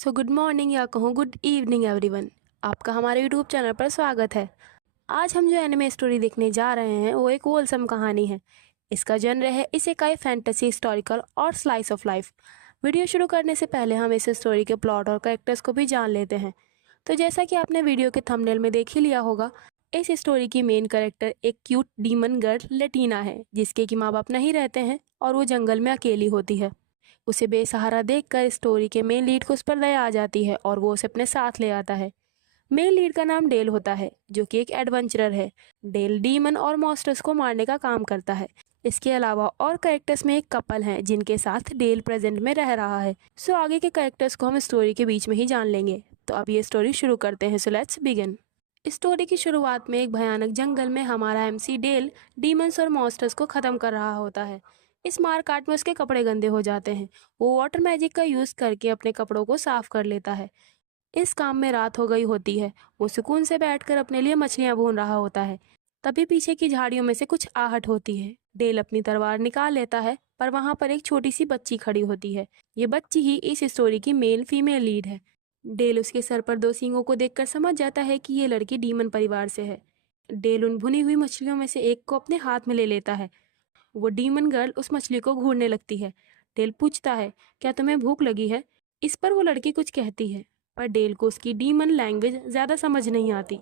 So good morning या कहूँ good evening everyone. आपका हमारे यूट्यूब चैनल पर स्वागत है। आज हम जो एनिमे स्टोरी देखने जा रहे हैं वो एक होलसम कहानी है। इसका जनर है इसेकाई, फैंटेसी, हिस्टोरिकल और स्लाइस ऑफ लाइफ। वीडियो शुरू करने से पहले हम इस स्टोरी के प्लॉट और कैरेक्टर्स को भी जान लेते हैं। तो जैसा कि आपने वीडियो के थंबनेल में देख ही लिया होगा, इस स्टोरी की मेन कैरेक्टर एक क्यूट डीमन गर्ल लेटीना है, जिसके कि माँ बाप नहीं रहते हैं और वो जंगल में अकेली होती है। उसे बेसहारा देखकर स्टोरी के मेन लीड को उस पर दया आ जाती है और वो उसे अपने साथ ले आता है। मेन लीड का नाम डेल होता है, जो कि एक एडवेंचरर है। डेल डीमन और मॉन्स्टर्स को मारने का काम करता है। इसके अलावा और कैरेक्टर्स में एक कपल हैं जिनके साथ डेल प्रेजेंट में रह रहा है। सो आगे के कैरेक्टर्स को हम स्टोरी के बीच में ही जान लेंगे। तो अब ये स्टोरी शुरू करते हैं। So let's begin. स्टोरी की शुरुआत में एक भयानक जंगल में हमारा एमसी डेल डीमंस और मॉन्स्टर्स को खत्म कर रहा होता है। इस मारकाट में उसके कपड़े गंदे हो जाते हैं। वो वाटर मैजिक का यूज करके अपने कपड़ों को साफ कर लेता है। इस काम में रात हो गई होती है। वो सुकून से बैठकर अपने लिए मछलियां भून रहा होता है। तभी पीछे की झाड़ियों में से कुछ आहट होती है। डेल अपनी तलवार निकाल लेता है, पर वहां पर एक छोटी सी बच्ची खड़ी होती है। ये बच्ची ही इस स्टोरी की मेन फीमेल लीड है। डेल उसके सर पर दो सींगों को देखकर समझ जाता है कि ये लड़की डीमन परिवार से है। डेल उन भुनी हुई मछलियों में से एक को अपने हाथ में ले लेता है। वो डीमन गर्ल उस मछली को घूरने लगती है। डेल पूछता है, क्या तुम्हें भूख लगी है? इस पर वो लड़की कुछ कहती है, पर डेल को उसकी डीमन लैंग्वेज ज्यादा समझ नहीं आती।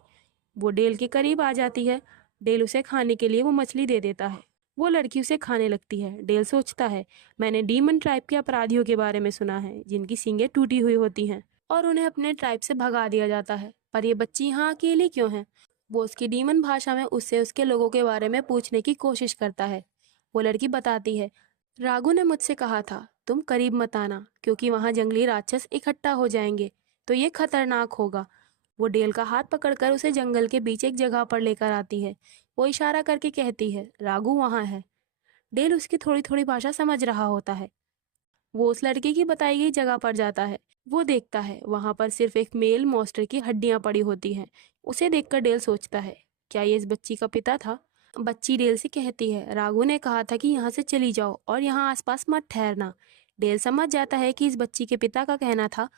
वो डेल के करीब आ जाती है। डेल उसे खाने के लिए वो मछली दे देता है। वो लड़की उसे खाने लगती है। डेल सोचता है, मैंने डीमन ट्राइब के अपराधियों के बारे में सुना है, जिनकी सींगें टूटी हुई होती हैं और उन्हें अपने ट्राइब से भगा दिया जाता है। पर ये बच्ची यहाँ अकेली क्यों है? वो उसकी डीमन भाषा में उससे उसके लोगों के बारे में पूछने की कोशिश करता है। वो लड़की बताती है, रागू ने मुझसे कहा था तुम करीब मत आना, क्योंकि वहां जंगली राक्षस इकट्ठा हो जाएंगे, तो ये खतरनाक होगा। वो डेल का हाथ पकड़कर उसे जंगल के बीच एक जगह पर लेकर आती है। वो इशारा करके कहती है, रागू वहां है। डेल उसकी थोड़ी थोड़ी भाषा समझ रहा होता है। वो उस लड़की की बताई गई जगह पर जाता है। वो देखता है वहां पर सिर्फ एक मेल मॉन्स्टर की हड्डियां पड़ी होती हैं। उसे देखकर डेल सोचता है, क्या ये इस बच्ची का पिता था? बच्ची डेल से कहती है, राघु ने कहा था कि यहाँ से चली जाओ और यहाँ आसपास मत ठहरना। डेल समझ जाता है कि इस बच्ची के पिता का कहना था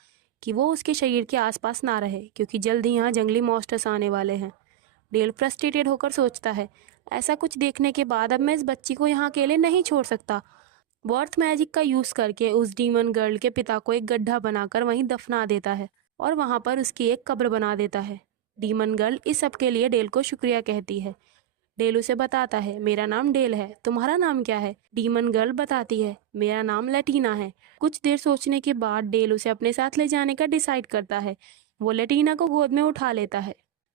कि वो उसके शरीर के आसपास ना रहे, क्योंकि जल्द ही यहाँ जंगली मॉन्स्टर्स आने वाले हैं। डेल फ्रस्ट्रेटेड होकर सोचता है, ऐसा कुछ देखने के बाद अब मैं इस बच्ची को यहाँ अकेले नहीं छोड़ सकता। वो अर्थ मैजिक का यूज करके उस डीमन गर्ल के पिता को एक गड्ढा बनाकर वहीं दफना देता है और वहां पर उसकी एक कब्र बना देता है। डीमन गर्ल इस सब के लिए डेल को शुक्रिया कहती है। डेल उसे बताता है, मेरा नाम डेल है, तुम्हारा नाम क्या है? डीमन गर्ल बताती है, मेरा नाम लटीना है। कुछ देर सोचने के बाद डेल उसे अपने साथ ले जाने का डिसाइड करता है। वो लटीना को गोद में उठा लेता है।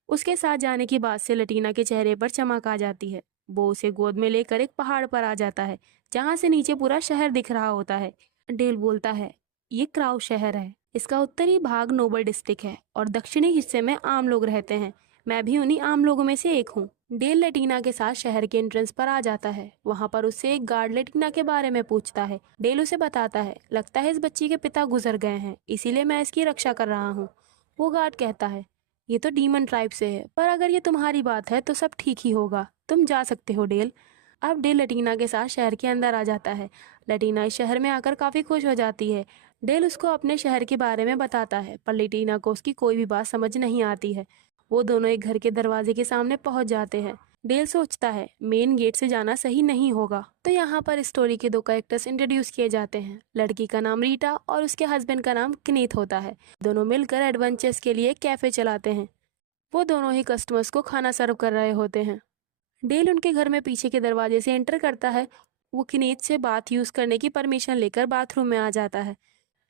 उसके साथ जाने की बात से लटीना के चेहरे पर चमक आ जाती है। वो उसे गोद में लेकर एक पहाड़ पर आ जाता है, जहाँ से नीचे पूरा शहर दिख रहा होता है। डेल बोलता है, ये क्राउ शहर है। इसका उत्तरी भाग नोबल डिस्ट्रिक्ट है और दक्षिणी हिस्से में आम लोग रहते हैं। मैं भी उन्हीं आम लोगों में से एक हूँ। डेल लेटीना के साथ शहर के एंट्रेंस पर आ जाता है। वहाँ पर उससे एक गार्ड लेटीना के बारे में पूछता है। डेल उसे बताता है, लगता है इस बच्ची के पिता गुजर गए हैं, इसीलिए मैं इसकी रक्षा कर रहा हूँ। वो गार्ड कहता है, ये तो डीमन ट्राइब से है, पर अगर ये तुम्हारी बात है तो सब ठीक ही होगा, तुम जा सकते हो डेल। अब डेल लटीना के साथ शहर के अंदर आ जाता है। लटीना इस शहर में आकर काफी खुश हो जाती है। डेल उसको अपने शहर के बारे में बताता है, पर लटीना को उसकी कोई भी बात समझ नहीं आती है। वो दोनों एक घर के दरवाजे के सामने पहुंच जाते हैं। डेल सोचता है, मेन गेट से जाना सही नहीं होगा। तो यहाँ पर स्टोरी के दो कैरेक्टर्स इंट्रोड्यूस किए जाते हैं। लड़की का नाम रीटा और उसके हस्बैंड का नाम किनीथ होता है। दोनों मिलकर एडवेंचर्स के लिए कैफे चलाते हैं। वो दोनों ही कस्टमर्स को खाना सर्व कर रहे होते हैं। डेल उनके घर में पीछे के दरवाजे से एंटर करता है। वो किनीत से बाथ यूज करने की परमिशन लेकर बाथरूम में आ जाता है।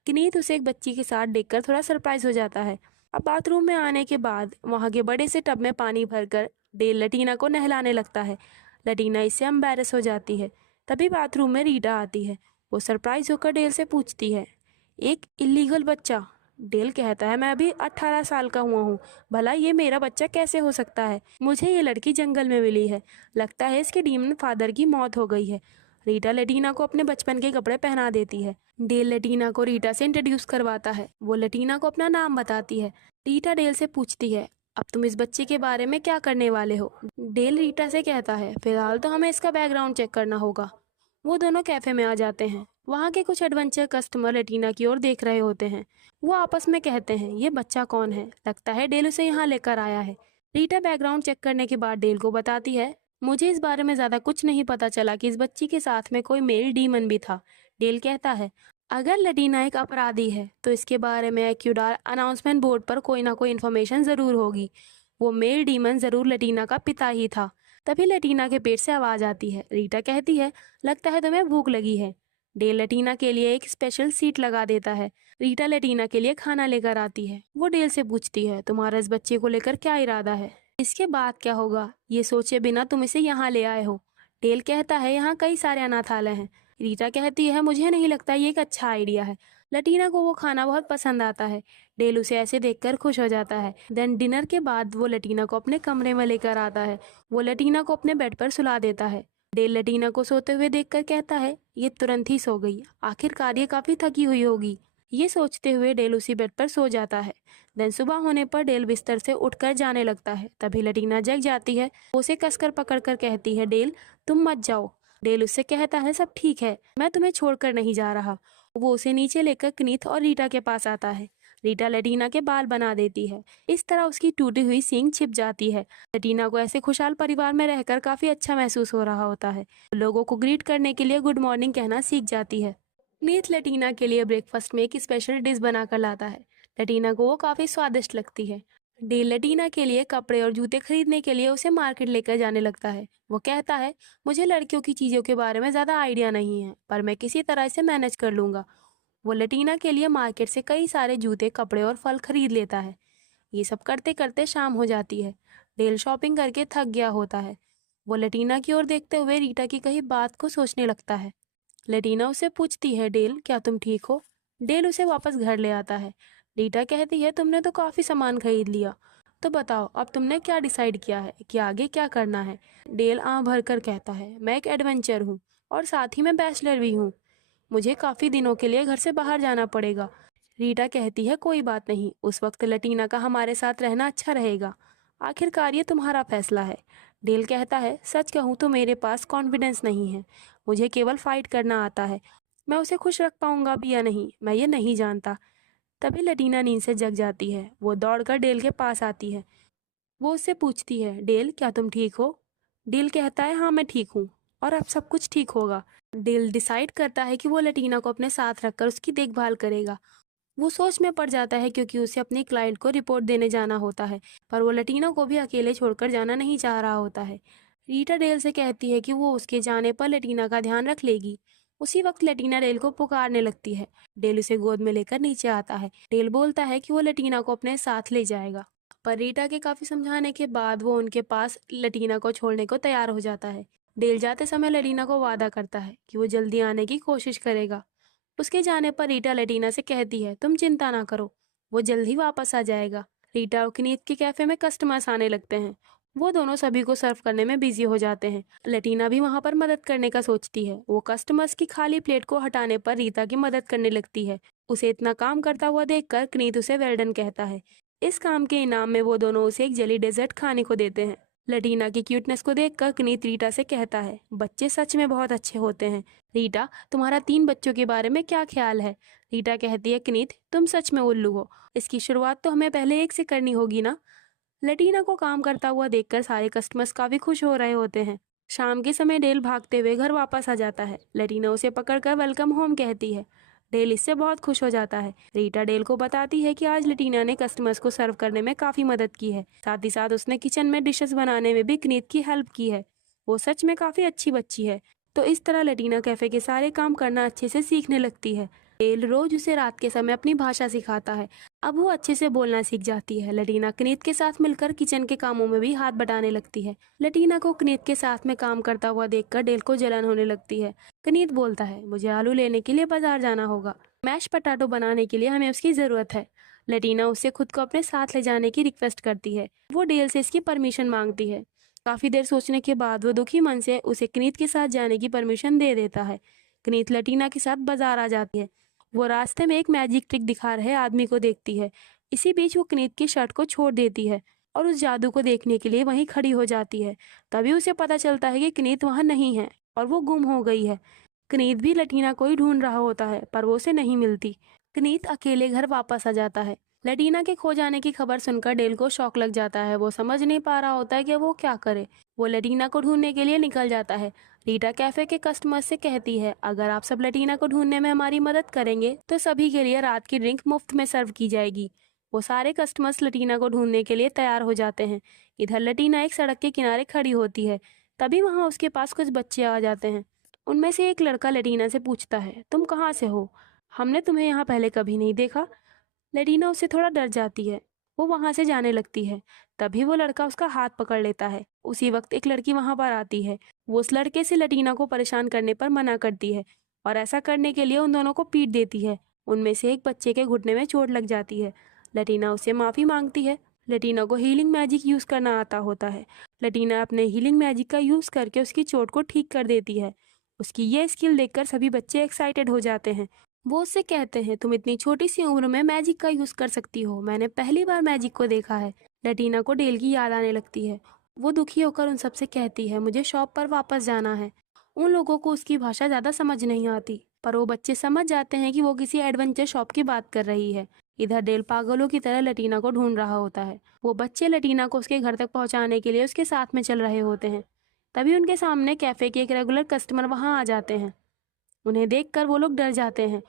किनीत उसे एक बच्ची के साथ देखकर थोड़ा सरप्राइज हो जाता है। अब बाथरूम में आने के बाद वहां के बड़े से टब में पानी भरकर डेल लटीना को नहलाने लगता है। लटीना इससे एम्बैरस हो जाती है। तभी बाथरूम में रीटा आती है। वो सरप्राइज होकर डेल से पूछती है, एक इलीगल बच्चा? डेल कहता है, मैं अभी 18 साल का हुआ हूँ, भला ये मेरा बच्चा कैसे हो सकता है? मुझे ये लड़की जंगल में मिली है, लगता है इसके डीमन फादर की मौत हो गई है। रीटा लटीना को अपने बचपन के कपड़े पहना देती है। डेल लटीना को रीटा से इंट्रोड्यूस करवाता है। वो लटीना को अपना नाम बताती है। रीटा डेल से पूछती है, अब तुम इस बच्चे के बारे में क्या करने वाले हो? डेल रीटा से कहता है, फिलहाल तो हमें इसका बैकग्राउंड चेक करना होगा। वो दोनों कैफे में आ जाते हैं। वहाँ के कुछ एडवेंचर कस्टमर लेटीना की ओर देख रहे होते हैं। वो आपस में कहते हैं, ये बच्चा कौन है? लगता है डेल उसे यहाँ लेकर आया है। रीटा बैकग्राउंड चेक करने के बाद डेल को बताती है, मुझे इस बारे में ज्यादा कुछ नहीं पता चला कि इस बच्ची के साथ में कोई मेल डीमन भी था। डेल कहता है, अगर लेटीना एक अपराधी है तो इसके बारे में एक्यूडार अनाउंसमेंट बोर्ड पर कोई ना कोई इन्फॉर्मेशन जरूर होगी। वो मेल डीमन जरूर लेटीना का पिता ही था। तभी लेटीना के पेट से आवाज आती है। रीटा कहती है, लगता है तुम्हें भूख लगी है। डेल लेटीना के लिए एक स्पेशल सीट लगा देता है। रीटा लेटीना के लिए खाना लेकर आती है। वो डेल से पूछती है, तुम्हारा इस बच्चे को लेकर क्या इरादा है? इसके बाद क्या होगा ये सोचे बिना तुम इसे यहाँ ले आए हो। डेल कहता है, यहाँ कई सारे अनाथालय हैं। रीटा कहती है, मुझे नहीं लगता ये एक अच्छा आइडिया है। लटीना को वो खाना बहुत पसंद आता है। डेल उसे ऐसे देखकर खुश हो जाता है। देन डिनर के बाद वो लटीना को अपने कमरे में लेकर आता है। वो लटीना को अपने बेड पर सुला देता है। डेल लटीना को सोते हुए देखकर कहता है, ये तुरंत ही सो गई, आखिरकार ये काफी थकी हुई होगी। ये सोचते हुए डेल उसी बेड पर सो जाता है। देन सुबह होने पर डेल बिस्तर से उठकर जाने लगता है। तभी लटीना जग जाती है। वो उसे कसकर पकड़कर कहती है, डेल तुम मत जाओ। डेल उससे कहता है, सब ठीक है, मैं तुम्हें छोड़कर नहीं जा रहा। वो उसे नीचे लेकर कनीथ और रीटा के पास आता है। रीटा लटीना के बाल बना देती है। इस तरह उसकी टूटी हुई सींग छिप जाती है। लटीना को ऐसे खुशहाल परिवार में रहकर काफी अच्छा महसूस हो रहा होता है। लोगों को ग्रीट करने के लिए गुड मॉर्निंग कहना सीख जाती है। नीथ लटीना के लिए ब्रेकफास्ट में एक स्पेशल डिश बनाकर लाता है। लटीना को वो काफी स्वादिष्ट लगती है। डेल लटीना के लिए कपड़े और जूते खरीदने के लिए उसे मार्केट लेकर जाने लगता है। वो कहता है, मुझे लड़कियों की चीजों के बारे में ज्यादा आइडिया नहीं है, पर मैं किसी तरह इसे मैनेज कर लूंगा। वो लटीना के लिए मार्केट से कई सारे जूते, कपड़े और फल खरीद लेता है। ये सब करते करते शाम हो जाती है। डेल शॉपिंग करके थक गया होता है। वो लटीना की ओर देखते हुए रीटा की कही बात को सोचने लगता है। लेटीना उसे पूछती है, डेल क्या तुम ठीक हो? डेल उसे वापस घर ले आता है। रीटा कहती है, तुमने तो काफी सामान खरीद लिया, तो बताओ अब तुमने क्या डिसाइड किया है कि आगे क्या करना है? डेल आंख भर कर कहता है, मैं एक एडवेंचर हूँ और साथ ही मैं बैचलर भी हूँ। मुझे काफी दिनों के लिए घर से बाहर जाना पड़ेगा। रीटा कहती है, कोई बात नहीं, उस वक्त लटीना का हमारे साथ रहना अच्छा रहेगा। आखिरकार ये तुम्हारा फैसला है। डेल कहता है, सच कहूँ तो मेरे पास कॉन्फिडेंस नहीं है। मुझे केवल फाइट करना आता है। मैं उसे खुश रख पाऊंगा भी या नहीं, मैं ये नहीं जानता। तभी लटीना नींद से जग जाती है। वो दौड़कर डेल के पास आती है। वो उससे पूछती है, डेल क्या तुम ठीक हो? डेल कहता है, हाँ मैं ठीक हूँ और अब सब कुछ ठीक होगा। डेल डिसाइड करता है कि वो लटीना को अपने साथ रखकर उसकी देखभाल करेगा। वो सोच में पड़ जाता है क्योंकि उसे अपनी क्लाइंट को रिपोर्ट देने जाना होता है, पर वो लटीना को भी अकेले छोड़कर जाना नहीं चाह रहा होता है। रीटा डेल से कहती है कि वो उसके जाने पर लटीना का ध्यान रख लेगी। उसी वक्त लटीना डेल को पुकारने लगती है। डेल उसे गोद में लेकर नीचे आता है। डेल बोलता है कि वो लटीना को अपने साथ ले जाएगा, पर रीटा के काफी समझाने के बाद वो उनके पास लटीना को छोड़ने को तैयार हो जाता है। डेल जाते समय लटीना को वादा करता है कि वो जल्दी आने की कोशिश करेगा। उसके जाने पर रीटा लटीना से कहती है, तुम चिंता ना करो, वो जल्द ही वापस आ जाएगा। रीटा और कनीत के कैफे में कस्टमर्स आने लगते हैं। वो दोनों सभी को सर्व करने में बिजी हो जाते हैं। लटीना भी वहां पर मदद करने का सोचती है। वो कस्टमर्स की खाली प्लेट को हटाने पर रीता की मदद करने लगती है। उसे इतना काम करता हुआ देखकर कनीत उसे वेल डन कहता है। इस काम के इनाम में वो दोनों उसे एक जेली डेजर्ट खाने को देते हैं। लटीना की क्यूटनेस को देखकर कनीत रीटा से कहता है, बच्चे सच में बहुत अच्छे होते हैं। रीटा, तुम्हारा 3 बच्चों के बारे में क्या ख्याल है? रीटा कहती है, कनीत तुम सच में उल्लू हो। इसकी शुरुआत तो हमें पहले एक से करनी होगी ना। लटीना को काम करता हुआ देखकर सारे कस्टमर्स काफी खुश हो रहे होते हैं। शाम के समय डेल भागते हुए घर वापस आ जाता है। लटीना उसे पकड़कर वेलकम होम कहती है। डेल इससे बहुत खुश हो जाता है। रीटा डेल को बताती है कि आज लटीना ने कस्टमर्स को सर्व करने में काफी मदद की है। साथ ही साथ उसने किचन में डिशेस बनाने में भी कनीत की हेल्प की है। वो सच में काफी अच्छी बच्ची है। तो इस तरह लटीना कैफे के सारे काम करना अच्छे से सीखने लगती है। डेल रोज उसे रात के समय अपनी भाषा सिखाता है। अब वो अच्छे से बोलना सीख जाती है। लटीना कनीत के साथ मिलकर किचन के कामों में भी हाथ बटाने लगती है। लटीना को कनीत के साथ में काम करता हुआ देखकर डेल को जलन होने लगती है। कनीत बोलता है, मुझे आलू लेने के लिए बाजार जाना होगा। मैश पटाटो बनाने के लिए हमें उसकी जरूरत है। लटीना उससे खुद को अपने साथ ले जाने की रिक्वेस्ट करती है। वो डेल से इसकी परमिशन मांगती है। काफी देर सोचने के बाद वो दुखी मन से उसे कनीत के साथ जाने की परमिशन दे देता है। कनीत लटीना के साथ बाजार आ जाती है। वो रास्ते में एक मैजिक ट्रिक दिखा रहे आदमी को देखती है। इसी बीच वो कनीत की शर्ट को छोड़ देती है और उस जादू को देखने के लिए वहीं खड़ी हो जाती है। तभी उसे पता चलता है कि कनीत वहां नहीं है और वो गुम हो गई है। कनीत भी लटीना को ही ढूंढ रहा होता है पर वो उसे नहीं मिलती। कनीत अकेले घर वापस आ जाता है। लटीना के खो जाने की खबर सुनकर डेल को शौक लग जाता है। वो समझ नहीं पा रहा होता है कि वो क्या करे। वो लटीना को ढूंढने के लिए निकल जाता है। रीटा कैफे के कस्टमर से कहती है, अगर आप सब लटीना को ढूंढने में हमारी मदद करेंगे तो सभी के लिए रात की ड्रिंक मुफ्त में सर्व की जाएगी। वो सारे कस्टमर्स लटीना को ढूंढने के लिए तैयार हो जाते हैं। इधर लटीना एक सड़क के किनारे खड़ी होती है। तभी वहाँ उसके पास कुछ बच्चे आ जाते हैं। उनमें से एक लड़का लटीना से पूछता है, तुम कहाँ से हो? हमने तुम्हें यहाँ पहले कभी नहीं देखा। लटीना उससे थोड़ा डर जाती है। वो वहां से जाने लगती है। तभी वो लड़का उसका हाथ पकड़ लेता है। उसी वक्त एक लड़की वहां पर आती है। वो उस लड़के से लटीना को परेशान करने पर मना करती है और ऐसा करने के लिए उन दोनों को पीट देती है। उनमें से एक बच्चे के घुटने में चोट लग जाती है। लटीना उससे माफी मांगती है। लटीना को हीलिंग मैजिक यूज करना आता होता है। लटीना अपने हीलिंग मैजिक का यूज करके उसकी चोट को ठीक कर देती है। उसकी ये स्किल देखकर सभी बच्चे एक्साइटेड हो जाते हैं। वो उससे कहते हैं, तुम इतनी छोटी सी उम्र में मैजिक का यूज कर सकती हो। मैंने पहली बार मैजिक को देखा है। लटीना को डेल की याद आने लगती है। वो दुखी होकर उन सबसे कहती है, मुझे शॉप पर वापस जाना है। उन लोगों को उसकी भाषा ज्यादा समझ नहीं आती पर वो बच्चे समझ जाते हैं कि वो किसी एडवेंचर शॉप की बात कर रही है। इधर डेल पागलों की तरह लटीना को ढूंढ रहा होता है। वो बच्चे लटीना को उसके घर तक पहुंचाने के लिए उसके साथ में चल रहे होते हैं। तभी उनके सामने कैफे के एक रेगुलर कस्टमर वहां आ जाते हैं। उन्हें देखकर वो लोग डर जाते हैं।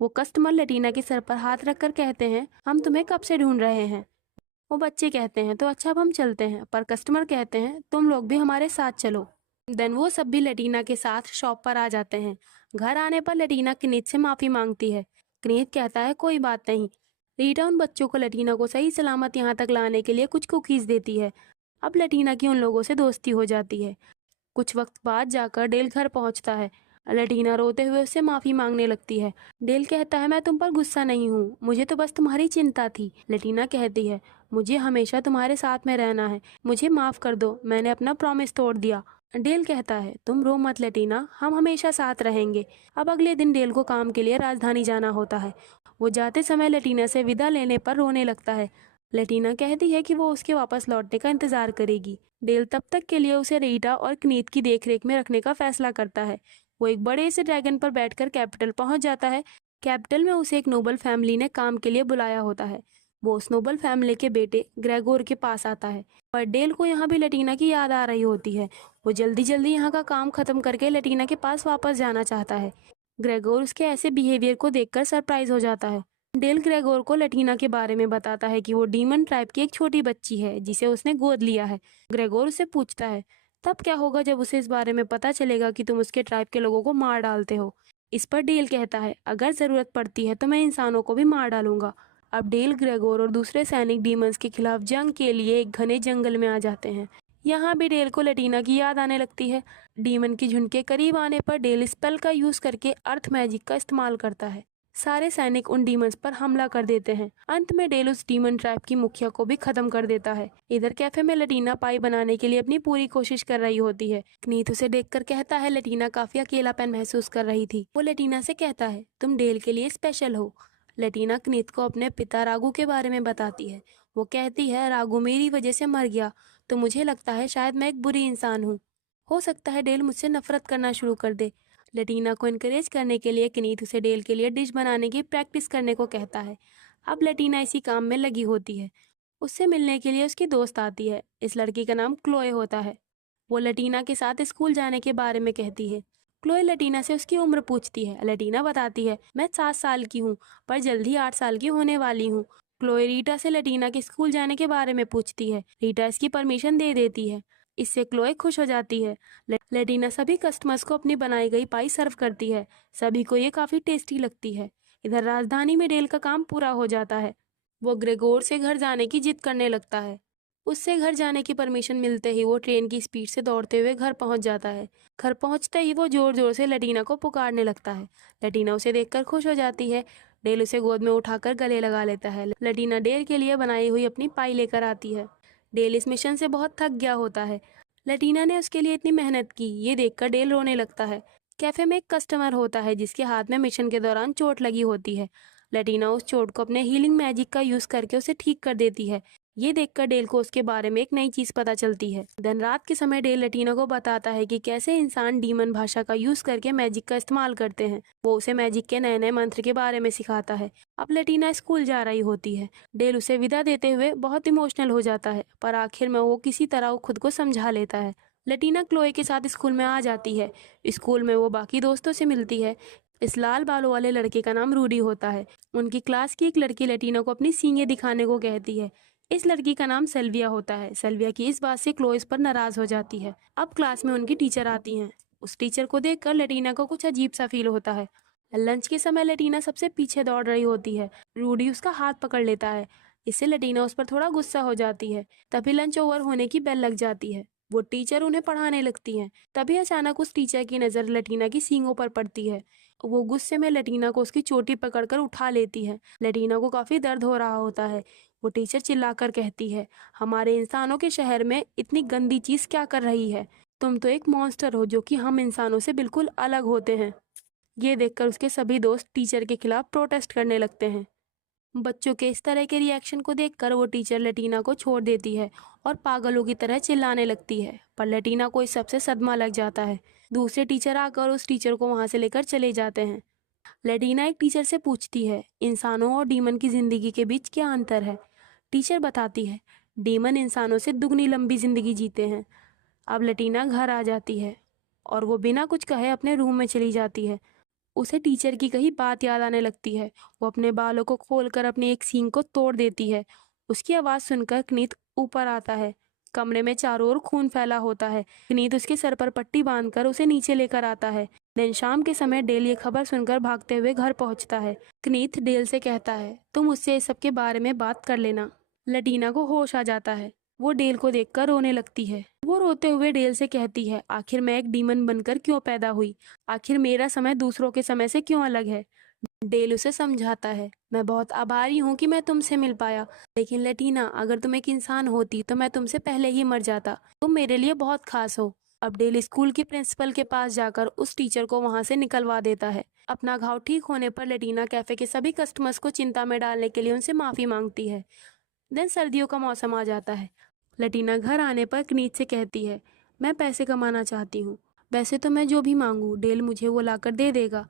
वो कस्टमर लटीना के सर पर हाथ रखकर कहते हैं, हम तुम्हें कब से ढूंढ रहे हैं। वो बच्चे कहते हैं, तो अच्छा अब हम चलते हैं। पर कस्टमर कहते हैं, तुम लोग भी हमारे साथ चलो। देन वो सब भी लटीना के साथ शॉप पर आ जाते हैं। घर आने पर लटीना कनीत से माफी मांगती है। कनीत कहता है, कोई बात नहीं। रीटा उन बच्चों को लटीना को सही सलामत यहाँ तक लाने के लिए कुछ कुकीज देती है। अब लटीना की उन लोगों से दोस्ती हो जाती है। कुछ वक्त बाद जाकर डेल घर पहुंचता है। लटीना रोते हुए उससे माफी मांगने लगती है। डेल कहता है, मैं तुम पर गुस्सा नहीं हूँ, मुझे तो बस तुम्हारी चिंता थी। लटीना कहती है, मुझे हमेशा तुम्हारे साथ में रहना है, मुझे माफ कर दो, मैंने अपना प्रॉमिस तोड़ दिया। डेल कहता है, तुम रो मत लटीना, हम हमेशा साथ रहेंगे। अब अगले दिन डेल को काम के लिए राजधानी जाना होता है। वो जाते समय लटीना से विदा लेने पर रोने लगता है। लटीना कहती है कि वो उसके वापस लौटने का इंतजार करेगी। डेल तब तक के लिए उसे रीटा और कनीत की देखरेख में रखने का फैसला करता है। वो एक बड़े से ड्रैगन पर बैठकर कैपिटल पहुंच जाता है। कैपिटल में उसे एक नोबल फैमिली ने काम के लिए बुलाया होता है। वो उस नोबल फैमिली के बेटे ग्रेगोर के पास आता है। पर डेल को यहाँ भी लटीना की याद आ रही होती है। वो जल्दी जल्दी यहाँ का काम खत्म करके लटीना के पास वापस जाना चाहता है। ग्रेगोर उसके ऐसे बिहेवियर को देखकर सरप्राइज हो जाता है। डेल ग्रेगोर को लटीना के बारे में बताता है कि वो डीमन ट्राइब की एक छोटी बच्ची है जिसे उसने गोद लिया है। ग्रेगोर उससे पूछता है, तब क्या होगा जब उसे इस बारे में पता चलेगा कि तुम उसके ट्राइब के लोगों को मार डालते हो। इस पर डेल कहता है, अगर जरूरत पड़ती है तो मैं इंसानों को भी मार डालूंगा। अब डेल, ग्रेगोर और दूसरे सैनिक डीमंस के खिलाफ जंग के लिए एक घने जंगल में आ जाते हैं। यहाँ भी डेल को लटीना की याद आने लगती है। डीमन की झुंड के करीब आने पर डेल स्पेल का यूज करके अर्थ मैजिक का इस्तेमाल करता है। सारे सैनिक उन डीमंस पर हमला कर देते हैं। अंत में डेल उस डीमन ट्राइब की मुखिया को भी खत्म कर देता है। इधर कैफे में लटीना पाई बनाने के लिए अपनी पूरी कोशिश कर रही होती है। कनीत उसे देखकर कहता है, लटीना काफी अकेलापन महसूस कर रही थी। वो लटीना से कहता है, तुम डेल के लिए स्पेशल हो। लटीना कनीत को अपने पिता रागू के बारे में बताती है। वो कहती है, रागू मेरी वजह से मर गया तो मुझे लगता है शायद मैं एक बुरी इंसान हूँ। हो सकता है डेल मुझसे नफरत करना शुरू कर दे। लटीना को इनकरेज करने के लिए कनीत उसे डेल के लिए डिश बनाने की प्रैक्टिस करने को कहता है। अब लटीना इसी काम में लगी होती है। उससे मिलने के लिए उसकी दोस्त आती है। इस लड़की का नाम क्लोए होता है। वो लटीना के साथ स्कूल जाने के बारे में कहती है। क्लोए लटीना से उसकी उम्र पूछती है। लटीना बताती है, मैं 7 साल की हूँ पर जल्द ही 8 साल की होने वाली हूँ। क्लोए रीटा से लटीना के स्कूल जाने के बारे में पूछती है। रीटा इसकी परमिशन दे देती है। इससे क्लोए खुश हो जाती है। लटीना सभी कस्टमर्स को अपनी बनाई गई पाई सर्व करती है। सभी को ये काफी टेस्टी लगती है। इधर राजधानी में डेल का काम पूरा हो जाता है। वो ग्रेगोर से घर जाने की जिद करने लगता है। उससे घर जाने की परमिशन मिलते ही वो ट्रेन की स्पीड से दौड़ते हुए घर पहुंच जाता है। घर पहुंचते ही वो जोर जोर से लटीना को पुकारने लगता है। लटीना उसे देखकर खुश हो जाती है। डेल उसे गोद में उठाकर गले लगा लेता है। लटीना डेल के लिए बनाई हुई अपनी पाई लेकर आती है। डेल इस मिशन से बहुत थक गया होता है। लटीना ने उसके लिए इतनी मेहनत की, ये देखकर डेल रोने लगता है। कैफे में एक कस्टमर होता है जिसके हाथ में मिशन के दौरान चोट लगी होती है। लटीना उस चोट को अपने हीलिंग मैजिक का यूज करके उसे ठीक कर देती है। ये देखकर डेल को उसके बारे में एक नई चीज पता चलती है। दिन रात के समय डेल लटीना को बताता है कि कैसे इंसान डीमन भाषा का यूज करके मैजिक का इस्तेमाल करते हैं। वो उसे मैजिक के नए नए मंत्र के बारे में सिखाता है। अब लटीना स्कूल जा रही होती है। डेल उसे विदा देते हुए बहुत इमोशनल हो जाता है, पर आखिर में वो किसी तरह खुद को समझा लेता है। लटीना क्लोए के साथ स्कूल में आ जाती है। स्कूल में वो बाकी दोस्तों से मिलती है। इस लाल बालों वाले लड़के का नाम रूडी होता है। उनकी क्लास की एक लड़की लटीना को अपनी सींगें दिखाने को कहती है। इस लड़की का नाम सेल्विया होता है। सेल्विया की इस बात से क्लोइस पर नाराज हो जाती है। अब क्लास में उनकी टीचर आती हैं। उस टीचर को देखकर लटीना को कुछ अजीब सा फील होता है। लंच के समय लटीना सबसे पीछे दौड़ रही होती है। रूडी उसका हाथ पकड़ लेता है। इससे लटीना उस पर थोड़ा गुस्सा हो जाती है। तभी लंच ओवर होने की बेल लग जाती है। वो टीचर उन्हें पढ़ाने लगती हैं। तभी अचानक उस टीचर की नज़र लटीना की सींगों पर पड़ती है। वो गुस्से में लटीना को उसकी चोटी पकड़कर उठा लेती है। लटीना को काफी दर्द हो रहा होता है। वो टीचर चिल्लाकर कहती है, हमारे इंसानों के शहर में इतनी गंदी चीज क्या कर रही है? तुम तो एक मॉन्स्टर हो जो कि हम इंसानों से बिल्कुल अलग होते हैं। ये देखकर उसके सभी दोस्त टीचर के खिलाफ प्रोटेस्ट करने लगते हैं। बच्चों के इस तरह के रिएक्शन को देखकर वो टीचर लटीना को छोड़ देती है और पागलों की तरह चिल्लाने लगती है। पर लटीना को इस सबसे सदमा लग जाता है। दूसरे टीचर आकर उस टीचर को वहां से लेकर चले जाते हैं। लटीना एक टीचर से पूछती है, इंसानों और डीमन की जिंदगी के बीच क्या अंतर है? टीचर बताती है, डीमन इंसानों से दुगनी लंबी जिंदगी जीते हैं। अब लटीना घर आ जाती है और वो बिना कुछ कहे अपने रूम में चली जाती है। उसे टीचर की कही बात याद आने लगती है। वो अपने बालों को खोलकर अपनी एक सींग को तोड़ देती है। उसकी आवाज़ सुनकर कनीत ऊपर आता है। कमरे में चारों ओर खून फैला होता है। कनीत उसके सर पर पट्टी बांधकर उसे नीचे लेकर आता है। दिन शाम के समय डेल ये खबर सुनकर भागते हुए घर पहुंचता है। कनीत डेल से कहता है, तुम मुझसे इस सब के बारे में बात कर लेना। लटीना को होश आ जाता है। वो डेल को देखकर रोने लगती है। वो रोते हुए डेल से कहती है, आखिर मैं एक डीमन बनकर क्यों पैदा हुई? आखिर मेरा समय दूसरों के समय से क्यों अलग है? डेल उसे समझाता है, मैं बहुत आभारी हूँ कि मैं तुमसे मिल पाया, लेकिन लटीना, अगर तुम एक इंसान होती तो मैं तुमसे पहले ही मर जाता। तुम मेरे लिए बहुत खास हो। अब डेल स्कूल की प्रिंसिपल के पास जाकर उस टीचर को वहां से निकलवा देता है। अपना घाव ठीक होने पर लटीना कैफे के सभी कस्टमर्स को चिंता में डालने के लिए उनसे माफी मांगती है। दिन सर्दियों का मौसम आ जाता है। लटीना घर आने पर कनीत से कहती है, मैं पैसे कमाना चाहती हूँ। वैसे तो मैं जो भी मांगू डेल मुझे वो लाकर दे देगा,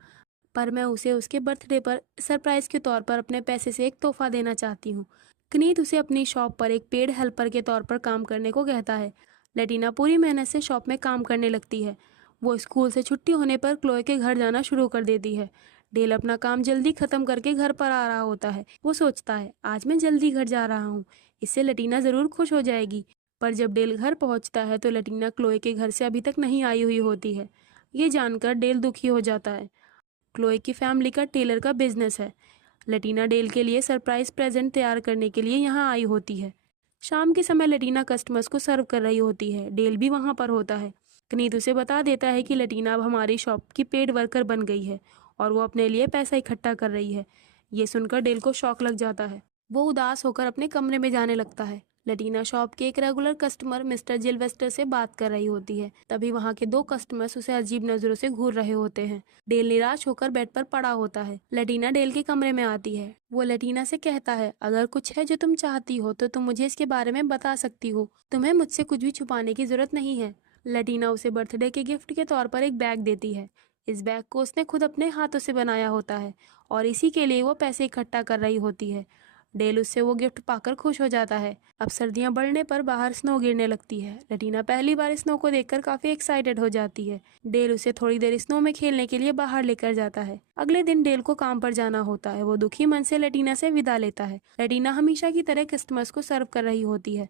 पर मैं उसे उसके बर्थडे पर सरप्राइज के तौर पर अपने पैसे से एक तोहफा देना चाहती हूँ। कनीत उसे अपनी शॉप पर एक पेड हेल्पर के तौर पर काम करने को कहता है। लटीना पूरी मेहनत से शॉप में काम करने लगती है। वो स्कूल से छुट्टी होने पर क्लोए के घर जाना शुरू कर देती है। डेल अपना काम जल्दी खत्म करके घर पर आ रहा होता है। वो सोचता है, आज मैं जल्दी घर जा रहा हूँ, इससे लटीना जरूर खुश हो जाएगी। पर जब डेल घर पहुंचता है तो लटीना क्लोए के घर से अभी तक नहीं आई हुई होती है। ये जानकर डेल दुखी हो जाता है। क्लोए की फैमिली का टेलर का बिजनेस है। लटीना डेल के लिए सरप्राइज प्रेजेंट तैयार करने के लिए यहाँ आई होती है। शाम के समय लटीना कस्टमर्स को सर्व कर रही होती है। डेल भी वहाँ पर होता है। कनीत उसे बता देता है कि लटीना अब हमारी शॉप की पेड वर्कर बन गई है और वो अपने लिए पैसा इकट्ठा कर रही है। ये सुनकर डेल को शौक लग जाता है। वो उदास होकर अपने कमरे में जाने लगता है। लटीना शॉप के एक रेगुलर कस्टमर मिस्टर जिलवेस्टर से बात कर रही होती है। तभी वहाँ के दो कस्टमर्स उसे अजीब नजरों से घूर रहे होते हैं। डेल निराश होकर बेड पर पड़ा होता है। लटीना डेल के कमरे में आती है। वो लटीना से कहता है, अगर कुछ है जो तुम चाहती हो तो तुम मुझे इसके बारे में बता सकती हो। तुम्हें मुझसे कुछ भी छुपाने की जरूरत नहीं है। लटीना उसे बर्थडे के गिफ्ट के तौर पर एक बैग देती है। इस बैग को उसने खुद अपने हाथों से बनाया होता है और इसी के लिए वो पैसे इकट्ठा कर रही होती है। डेल उससे वो गिफ्ट पाकर खुश हो जाता है। अब सर्दियां बढ़ने पर बाहर स्नो गिरने लगती है। लटीना पहली बार स्नो को देखकर काफी एक्साइटेड हो जाती है। डेल उसे थोड़ी देर स्नो में खेलने के लिए बाहर लेकर जाता है। अगले दिन डेल को काम पर जाना होता है। वो दुखी मन से लटीना से विदा लेता है। लटीना हमेशा की तरह कस्टमर्स को सर्व कर रही होती है।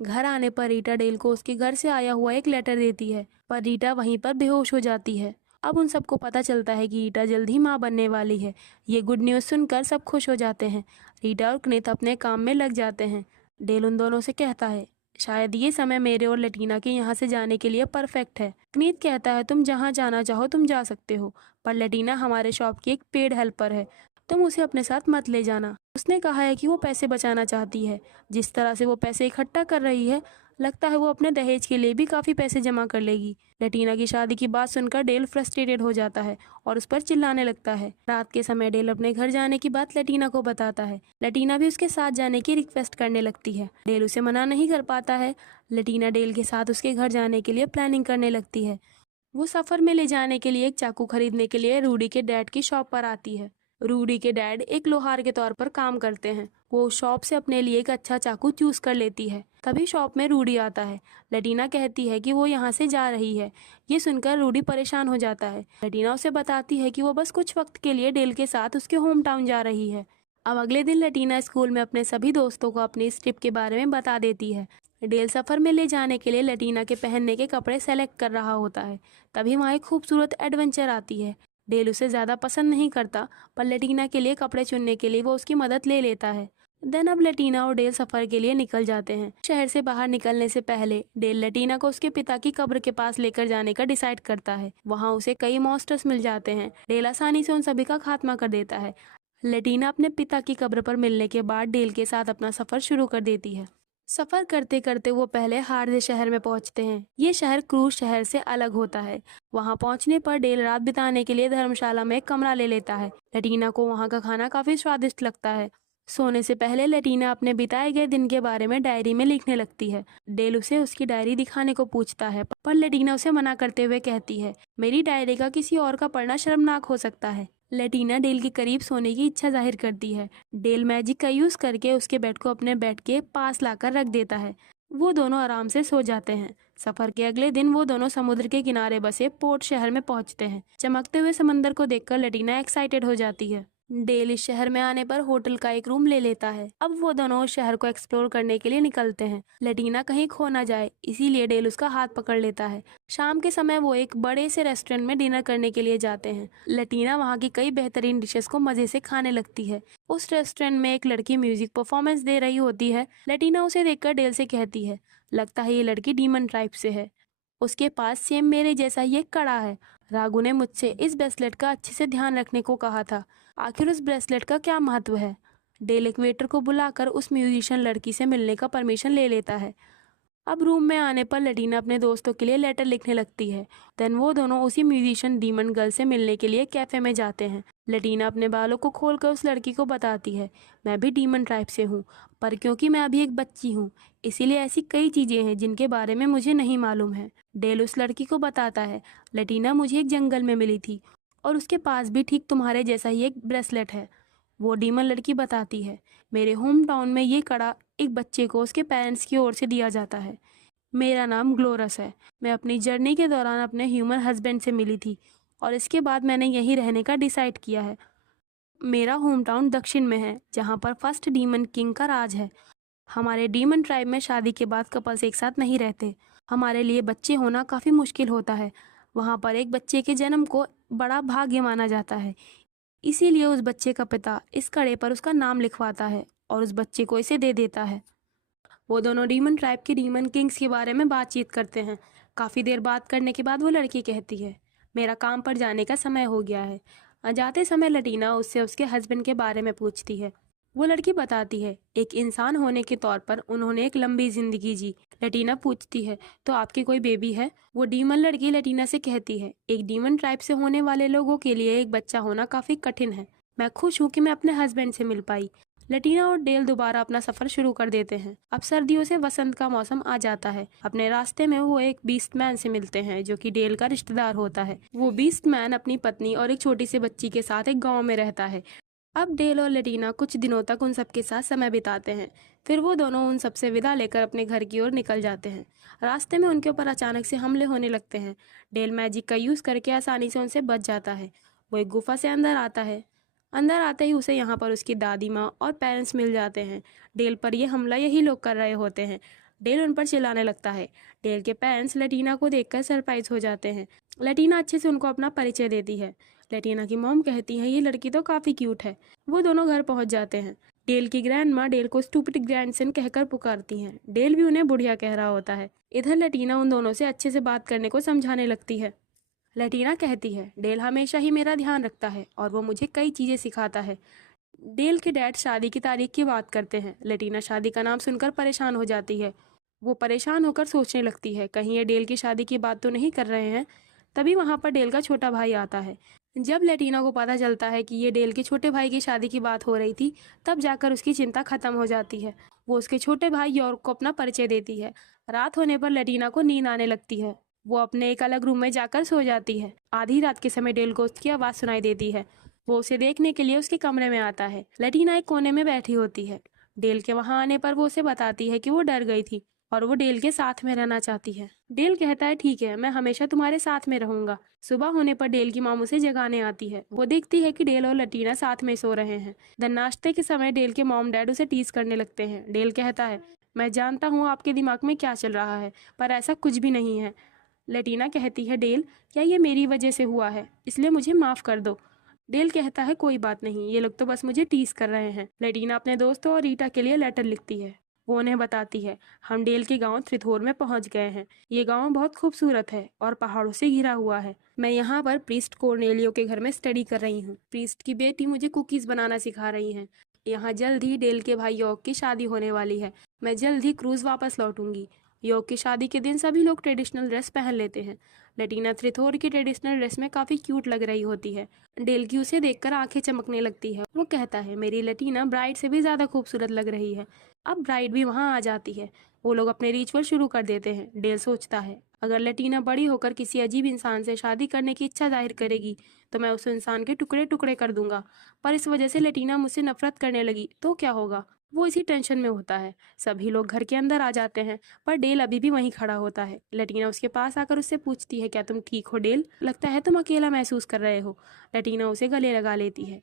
घर आने पर रीटा डेल को उसके घर से आया हुआ एक लेटर देती है, पर रीटा वहीं पर बेहोश हो जाती है। अब उन सबको पता चलता है कि रीटा जल्द ही माँ बनने वाली है। ये गुड न्यूज़ सुनकर सब खुश हो जाते हैं। रीटा और कनीत अपने काम में लग जाते हैं। डेल उन दोनों से कहता है, शायद ये समय मेरे और लटीना के यहाँ से जाने के लिए परफेक्ट है। कनीत कहता है, तुम जहाँ जाना चाहो तुम जा सकते हो, पर लटीना हमारे शॉप की एक पेड हेल्पर है, तुम उसे अपने साथ मत ले जाना। उसने कहा है कि वो पैसे बचाना चाहती है। जिस तरह से वो पैसे इकट्ठा कर रही है, लगता है वो अपने दहेज के लिए भी काफ़ी पैसे जमा कर लेगी। लटीना की शादी की बात सुनकर डेल फ्रस्ट्रेटेड हो जाता है और उस पर चिल्लाने लगता है। रात के समय डेल अपने घर जाने की बात लटीना को बताता है। लटीना भी उसके साथ जाने की रिक्वेस्ट करने लगती है। डेल उसे मना नहीं कर पाता है। लटीना डेल के साथ उसके घर जाने के लिए प्लानिंग करने लगती है। वो सफ़र में ले जाने के लिए एक चाकू खरीदने के लिए रूडी के डैड की शॉप पर आती है। रूडी के डैड एक लोहार के तौर पर काम करते हैं। वो शॉप से अपने लिए एक अच्छा चाकू चूज कर लेती है। तभी शॉप में रूडी आता है। लटीना कहती है कि वो यहाँ से जा रही है। ये सुनकर रूडी परेशान हो जाता है। लटीना उसे बताती है कि वो बस कुछ वक्त के लिए डेल के साथ उसके होम टाउन जा रही है। अब अगले दिन लटीना स्कूल में अपने सभी दोस्तों को अपनी इस ट्रिप के बारे में बता देती है। डेल सफ़र में ले जाने के लिए लटीना के पहनने के कपड़े सेलेक्ट कर रहा होता है। तभी वहाँ एक खूबसूरत एडवेंचर आती है। डेल उसे ज़्यादा पसंद नहीं करता, पर लटीना के लिए कपड़े चुनने के लिए वो उसकी मदद ले लेता है। देन अब लटीना और डेल सफ़र के लिए निकल जाते हैं। शहर से बाहर निकलने से पहले डेल लटीना को उसके पिता की कब्र के पास लेकर जाने का डिसाइड करता है। वहाँ उसे कई मॉन्स्टर्स मिल जाते हैं। डेल आसानी से उन सभी का खात्मा कर देता है। लटीना अपने पिता की कब्र पर मिलने के बाद डेल के साथ अपना सफ़र शुरू कर देती है। सफ़र करते करते वो पहले हार्दे शहर में पहुंचते हैं। ये शहर क्रूज शहर से अलग होता है। वहां पहुंचने पर डेल रात बिताने के लिए धर्मशाला में एक कमरा ले लेता है। लटीना को वहां का खाना काफ़ी स्वादिष्ट लगता है। सोने से पहले लटीना अपने बिताए गए दिन के बारे में डायरी में लिखने लगती है। डेल उसे उसकी डायरी दिखाने को पूछता है, पर लटीना उसे मना करते हुए कहती है, मेरी डायरी का किसी और का पढ़ना शर्मनाक हो सकता है। लटीना डेल के करीब सोने की इच्छा जाहिर करती है। डेल मैजिक का यूज करके उसके बेड को अपने बेड के पास लाकर रख देता है। वो दोनों आराम से सो जाते हैं। सफर के अगले दिन वो दोनों समुद्र के किनारे बसे पोर्ट शहर में पहुंचते हैं। चमकते हुए समंदर को देखकर लटीना एक्साइटेड हो जाती है। डेल इस शहर में आने पर होटल का एक रूम ले लेता है। अब वो दोनों शहर को एक्सप्लोर करने के लिए निकलते हैं। लटीना कहीं खो ना जाए, इसीलिए डेल उसका हाथ पकड़ लेता है। शाम के समय वो एक बड़े से रेस्टोरेंट में डिनर करने के लिए जाते हैं। लटीना वहाँ की कई बेहतरीन डिशेस को मजे से खाने लगती है। उस रेस्टोरेंट में एक लड़की म्यूजिक परफॉर्मेंस दे रही होती है। लटीना उसे देखकर डेल से कहती है, लगता है ये लड़की डीमन ट्राइब से है। उसके पास सेम मेरे जैसा ये कड़ा है। रागू ने मुझसे इस ब्रेसलेट का अच्छे से ध्यान रखने को कहा था। आखिर उस ब्रेसलेट का क्या महत्व है? डेल एक वेटर को बुलाकर उस म्यूजिशियन लड़की से मिलने का परमिशन ले लेता है। अब रूम में आने पर लटीना अपने दोस्तों के लिए लेटर लिखने लगती है। देन वो दोनों उसी म्यूजिशियन डीमन गर्ल से मिलने के लिए कैफे में जाते हैं। लटीना अपने बालों को खोलकर उस लड़की को बताती है, मैं भी डीमन ट्राइब से हूँ, पर क्योंकि मैं अभी एक बच्ची हूँ, इसीलिए ऐसी कई चीज़ें हैं जिनके बारे में मुझे नहीं मालूम है। डेल उस लड़की को बताता है, लटीना मुझे एक जंगल में मिली थी और उसके पास भी ठीक तुम्हारे जैसा ही एक ब्रेसलेट है। वो डीमन लड़की बताती है, मेरे होम टाउन में ये कड़ा एक बच्चे को उसके पेरेंट्स की ओर से दिया जाता है। मेरा नाम ग्लोरस है। मैं अपनी जर्नी के दौरान अपने ह्यूमन हस्बैंड से मिली थी और इसके बाद मैंने यहीं रहने का डिसाइड किया है। मेरा होम टाउन दक्षिण में है, जहाँ पर फर्स्ट डीमन किंग का राज है। हमारे डीमन ट्राइब में शादी के बाद कपल्स एक साथ नहीं रहते। हमारे लिए बच्चे होना काफ़ी मुश्किल होता है। वहाँ पर एक बच्चे के जन्म को बड़ा भाग्य माना जाता है। इसीलिए उस बच्चे का पिता इस कड़े पर उसका नाम लिखवाता है और उस बच्चे को इसे दे देता है। वो दोनों डीमन ट्राइब के डीमन किंग्स के बारे में बातचीत करते हैं। काफ़ी देर बात करने के बाद वो लड़की कहती है, मेरा काम पर जाने का समय हो गया है। जाते समय लटीना उससे उसके हस्बैंड के बारे में पूछती है। वो लड़की बताती है, एक इंसान होने के तौर पर उन्होंने एक लंबी जिंदगी जी। लटीना पूछती है, तो आपकी कोई बेबी है? वो डीमन लड़की लटीना से कहती है, एक डीमन ट्राइब से होने वाले लोगों के लिए एक बच्चा होना काफ़ी कठिन है। मैं खुश हूँ कि मैं अपने हस्बैंड से मिल पाई। लटीना और डेल दोबारा अपना सफर शुरू कर देते हैं। अब सर्दियों से वसंत का मौसम आ जाता है। अपने रास्ते में वो एक बीस्ट मैन से मिलते हैं, जो कि डेल का रिश्तेदार होता है। वो बीस्ट मैन अपनी पत्नी और एक छोटी सी बच्ची के साथ एक गांव में रहता है। अब डेल और लटीना कुछ दिनों तक उन सबके साथ समय बिताते हैं। फिर वो दोनों उन सबसे विदा लेकर अपने घर की ओर निकल जाते हैं। रास्ते में उनके ऊपर अचानक से हमले होने लगते हैं। डेल मैजिक का यूज करके आसानी से उनसे बच जाता है। वो एक गुफा से अंदर आता है। अंदर आते ही उसे यहाँ पर उसकी दादी माँ और पेरेंट्स मिल जाते हैं। डेल पर यह हमला यही लोग कर रहे होते हैं। डेल उन पर चिल्लाने लगता है। डेल के पेरेंट्स लटीना को देखकर सरप्राइज हो जाते हैं। लटीना अच्छे से उनको अपना परिचय देती है। लटीना की मॉम कहती है, ये लड़की तो काफ़ी क्यूट है। वो दोनों घर पहुँच जाते हैं। डेल की ग्रैंड माँ डेल को स्टूपिड ग्रैंडसन कहकर पुकारती हैं। डेल भी उन्हें बुढ़िया कह रहा होता है। इधर लटीना उन दोनों से अच्छे से बात करने को समझाने लगती है। लेटीना कहती है, डेल हमेशा ही मेरा ध्यान रखता है और वो मुझे कई चीज़ें सिखाता है। डेल के डैड शादी की तारीख की बात करते हैं। लेटीना शादी का नाम सुनकर परेशान हो जाती है। वो परेशान होकर सोचने लगती है, कहीं ये डेल की शादी की बात तो नहीं कर रहे हैं। तभी वहाँ पर डेल का छोटा भाई आता है। जब लेटीना को पता चलता है कि ये डेल के छोटे भाई की शादी की बात हो रही थी, तब जाकर उसकी चिंता खत्म हो जाती है। वो उसके छोटे भाई यॉर्क को अपना परिचय देती है। रात होने पर लेटीना को नींद आने लगती है। वो अपने एक अलग रूम में जाकर सो जाती है। आधी रात के समय डेल को उसकी आवाज़ सुनाई देती है। वो उसे देखने के लिए उसके कमरे में आता है। लेटीना एक कोने में बैठी होती है। डेल के वहां आने पर वो उसे बताती है कि वो डर गई थी और वो डेल के साथ में रहना चाहती है। डेल कहता है, ठीक है, मैं हमेशा तुम्हारे साथ में रहूंगा। सुबह होने पर डेल की माँ उसे जगाने आती है। वो देखती है कि डेल और लेटीना साथ में सो रहे हैं। नाश्ते के समय डेल के मॉम डैड उसे टीज करने लगते हैं। डेल कहता है, मैं जानता हूँ आपके दिमाग में क्या चल रहा है, पर ऐसा कुछ भी नहीं है। लेटीना कहती है, डेल, क्या ये मेरी वजह से हुआ है, इसलिए मुझे माफ कर दो। डेल कहता है, कोई बात नहीं, ये लोग तो बस मुझे टीज कर रहे हैं। लेटीना अपने दोस्तों और रीटा के लिए लेटर लिखती है। वो उन्हें बताती है, हम डेल के गांव थ्रिथोर में पहुंच गए हैं। ये गांव बहुत खूबसूरत है और पहाड़ों से घिरा हुआ है। मैं यहाँ पर प्रीस्ट कोर्नेलियो के घर में स्टडी कर रही हूँ। प्रीस्ट की बेटी मुझे कुकीज बनाना सिखा रही है। यहाँ जल्द ही डेल के भाई यॉर्क की शादी होने वाली है। मैं जल्द ही क्रूज वापस लौटूंगी। यॉर्क की शादी के दिन सभी लोग ट्रेडिशनल ड्रेस पहन लेते हैं। लेटीना थ्रिथोर की ट्रेडिशनल ड्रेस में काफी क्यूट लग रही होती है। डेल की उसे देखकर आंखें चमकने लगती है। वो कहता है, मेरी लेटीना ब्राइड से भी ज्यादा खूबसूरत लग रही है। अब ब्राइड भी वहां आ जाती है। वो लोग अपने रिचुअल शुरू कर देते हैं। डेल सोचता है, अगर लेटीना बड़ी होकर किसी अजीब इंसान से शादी करने की इच्छा जाहिर करेगी तो मैं उस इंसान के टुकड़े टुकड़े कर दूंगा। पर इस वजह से लेटीना मुझसे नफरत करने लगी तो क्या होगा। वो इसी टेंशन में होता है। सभी लोग घर के अंदर आ जाते हैं, पर डेल अभी भी वहीं खड़ा होता है। लेटीना उसके पास आकर उससे पूछती है, क्या तुम ठीक हो डेल? लगता है तुम अकेला महसूस कर रहे हो। लेटीना उसे गले लगा लेती है।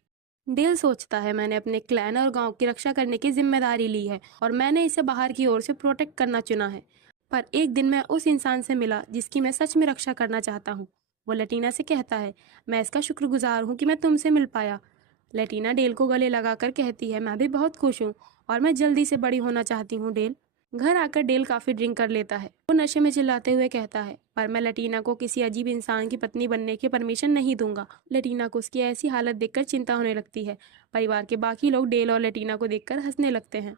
डेल सोचता है, मैंने अपने क्लैन और गांव की रक्षा करने की जिम्मेदारी ली है और मैंने इसे बाहर की ओर से प्रोटेक्ट करना चुना है। पर एक दिन मैं उस इंसान से मिला जिसकी मैं सच में रक्षा करना चाहता हूँ। वो लेटीना से कहता है, मैं इसका शुक्रगुजार हूँ कि मैं तुमसे मिल पाया। लेटीना डेल को गले लगाकर कहती है, मैं भी बहुत खुश हूँ और मैं जल्दी से बड़ी होना चाहती हूँ डेल। घर आकर डेल काफी ड्रिंक कर लेता है। वो नशे में चिल्लाते हुए कहता है, पर मैं लेटीना को किसी अजीब इंसान की पत्नी बनने की परमिशन नहीं दूंगा। लेटीना को उसकी ऐसी हालत देखकर चिंता होने लगती है। परिवार के बाकी लोग डेल और लेटीना को देखकर हंसने लगते हैं।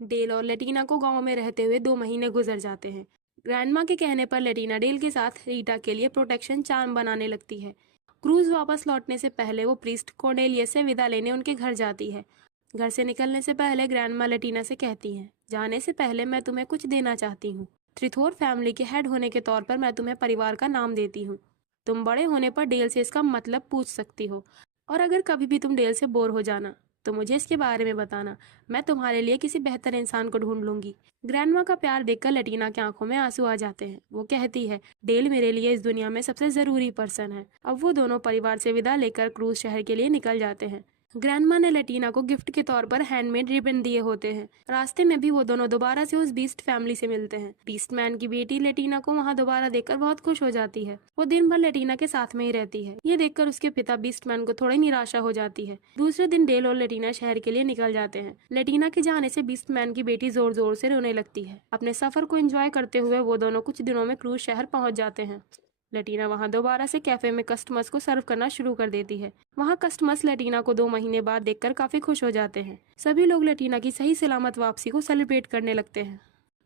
डेल और लेटीना को गांव में रहते हुए 2 महीने गुजर जाते हैं। ग्रैंडमा के कहने पर लेटीना डेल के साथ रीटा के लिए प्रोटेक्शन चार्म बनाने लगती है। क्रूज वापस लौटने से पहले वो प्रीस्ट कॉर्नेलियस से विदा लेने उनके घर जाती है। घर से निकलने से पहले ग्रैंडमा लेटीना से कहती हैं, जाने से पहले मैं तुम्हें कुछ देना चाहती हूँ। थ्रिथोर फैमिली के हेड होने के तौर पर मैं तुम्हें परिवार का नाम देती हूँ। तुम बड़े होने पर डेल से इसका मतलब पूछ सकती हो और अगर कभी भी तुम डेल से बोर हो जाना तो मुझे इसके बारे में बताना। मैं तुम्हारे लिए किसी बेहतर इंसान को ढूंढ लूंगी। ग्रैंडमा का प्यार देखकर लेटीना की आंखों में आंसू आ जाते हैं। वो कहती है, डेल मेरे लिए इस दुनिया में सबसे जरूरी पर्सन है। अब वो दोनों परिवार से विदा लेकर क्रूज शहर के लिए निकल जाते हैं। ग्रैंडमा ने लेटीना को गिफ्ट के तौर पर हैंडमेड रिबन दिए होते हैं। रास्ते में भी वो दोनों दोबारा से उस बीस्ट फैमिली से मिलते हैं। बीस्ट मैन की बेटी लेटीना को वहाँ दोबारा देखकर बहुत खुश हो जाती है। वो दिन भर लेटीना के साथ में ही रहती है। ये देखकर उसके पिता बीस्ट मैन को थोड़ी निराशा हो जाती है। दूसरे दिन डेल और लेटीना शहर के लिए निकल जाते हैं। लेटीना के जाने से बीस्ट मैन की बेटी जोर जोर से रोने लगती है। अपने सफर को एंजॉय करते हुए वो दोनों कुछ दिनों में क्रूज शहर पहुंच जाते हैं। लेटीना वहां दोबारा से कैफे में कस्टमर्स को सर्व करना शुरू कर देती है। वहां कस्टमर्स लेटीना को 2 महीने बाद देखकर काफी खुश हो जाते हैं। सभी लोग लेटीना की सही सलामत वापसी को सेलिब्रेट करने लगते हैं।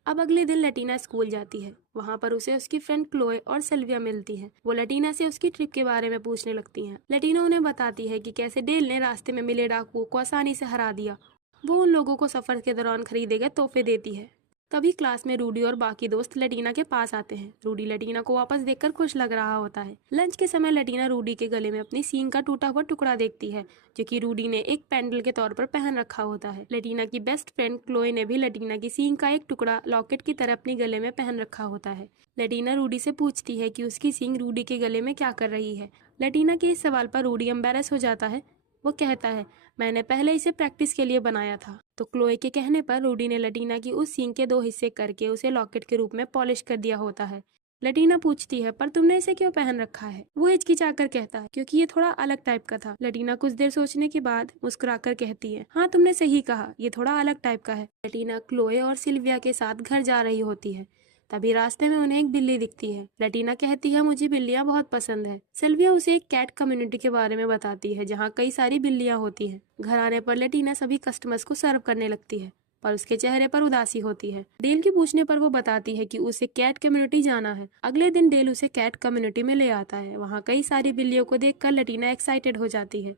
अब अगले दिन लेटीना स्कूल जाती है। वहाँ पर उसे उसकी फ्रेंड क्लोए और सिल्विया मिलती है। वो लेटीना से उसकी ट्रिप के बारे में पूछने लगती हैं। लेटीना उन्हें बताती है कि कैसे डेल ने रास्ते में मिले डाकुओं को आसानी से हरा दिया। वो उन लोगों को सफर के दौरान खरीदे गए तोहफे देती है। तभी क्लास में रूडी और बाकी दोस्त लेटीना के पास आते हैं। रूडी लेटीना को वापस देखकर खुश लग रहा होता है। लंच के समय लेटीना रूडी के गले में अपनी सींग का टूटा हुआ टुकड़ा देखती है, जो कि रूडी ने एक पेंडल के तौर पर पहन रखा होता है। लेटीना की बेस्ट फ्रेंड क्लोए ने भी लेटीना की सींग का एक टुकड़ा लॉकेट की तरह अपने गले में पहन रखा होता है। लेटीना रूडी से पूछती है कि उसकी सींग रूडी के गले में क्या कर रही है। लेटीना के इस सवाल पर रूडी एम्बेरस हो जाता है। वो कहता है, मैंने पहले इसे प्रैक्टिस के लिए बनाया था। तो क्लोए के कहने पर रूडी ने लेटीना की उस सींग के 2 हिस्से करके उसे लॉकेट के रूप में पॉलिश कर दिया होता है। लेटीना पूछती है, पर तुमने इसे क्यों पहन रखा है? वो हिचकिचाकर कहता है, क्योंकि ये थोड़ा अलग टाइप का था। लेटीना कुछ देर सोचने के बाद मुस्कुराकर कहती है, हाँ तुमने सही कहा, ये थोड़ा अलग टाइप का है। लेटीना क्लोए और सिल्विया के साथ घर जा रही होती है। तभी रास्ते में उन्हें एक बिल्ली दिखती है। लटीना कहती है मुझे बिल्लियां बहुत पसंद है। सिल्विया उसे एक कैट कम्युनिटी के बारे में बताती है जहाँ कई सारी बिल्लियां होती हैं। घर आने पर लटीना सभी कस्टमर्स को सर्व करने लगती है, पर उसके चेहरे पर उदासी होती है। डेल के पूछने पर वो बताती है कि उसे कैट कम्युनिटी जाना है। अगले दिन डेल उसे कैट कम्युनिटी में ले आता है। वहाँ कई सारी बिल्लियों को देखकर लटीना एक्साइटेड हो जाती है।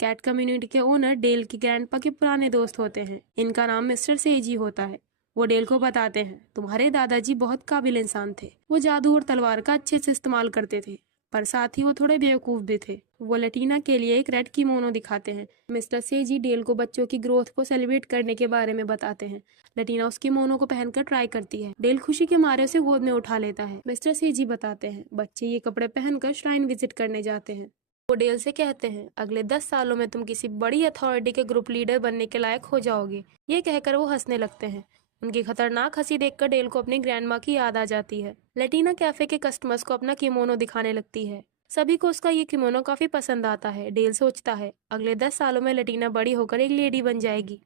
कैट कम्युनिटी के ओनर डेल के ग्रैंडपा के पुराने दोस्त होते हैं। इनका नाम मिस्टर सेजी होता है। वो डेल को बताते हैं तुम्हारे दादाजी बहुत काबिल इंसान थे। वो जादू और तलवार का अच्छे से इस्तेमाल करते थे, पर साथ ही वो थोड़े बेवकूफ भी थे। वो लटीना के लिए एक रेड किमोनो दिखाते हैं। मिस्टर सेजी डेल को बच्चों की ग्रोथ को सेलिब्रेट करने के बारे में बताते हैं। लटीना उस किमोनो को पहनकर ट्राई करती है। डेल खुशी के मारे उसे गोद में उठा लेता है। मिस्टर सेजी बताते हैं बच्चे ये कपड़े पहनकर श्राइन विजिट करने जाते हैं। वो डेल से कहते हैं अगले 10 सालों में तुम किसी बड़ी अथॉरिटी के ग्रुप लीडर बनने के लायक हो जाओगे। ये कहकर वो हंसने लगते हैं। उनकी खतरनाक हंसी देखकर डेल को अपनी ग्रैंडमा की याद आ जाती है। लटीना कैफे के कस्टमर्स को अपना किमोनो दिखाने लगती है। सभी को उसका ये किमोनो काफी पसंद आता है। डेल सोचता है अगले 10 सालों में लटीना बड़ी होकर एक लेडी बन जाएगी।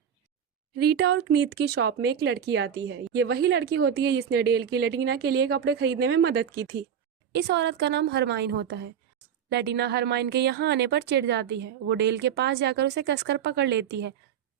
रीटा और क्नीत की शॉप में एक लड़की आती है। ये वही लड़की होती है जिसने डेल की लटीना के लिए कपड़े खरीदने में मदद की थी। इस औरत का नाम हरमाइन होता है। लटीना हरमाइन के यहाँ आने पर चिढ़ जाती है। वो डेल के पास जाकर उसे कसकर पकड़ लेती है।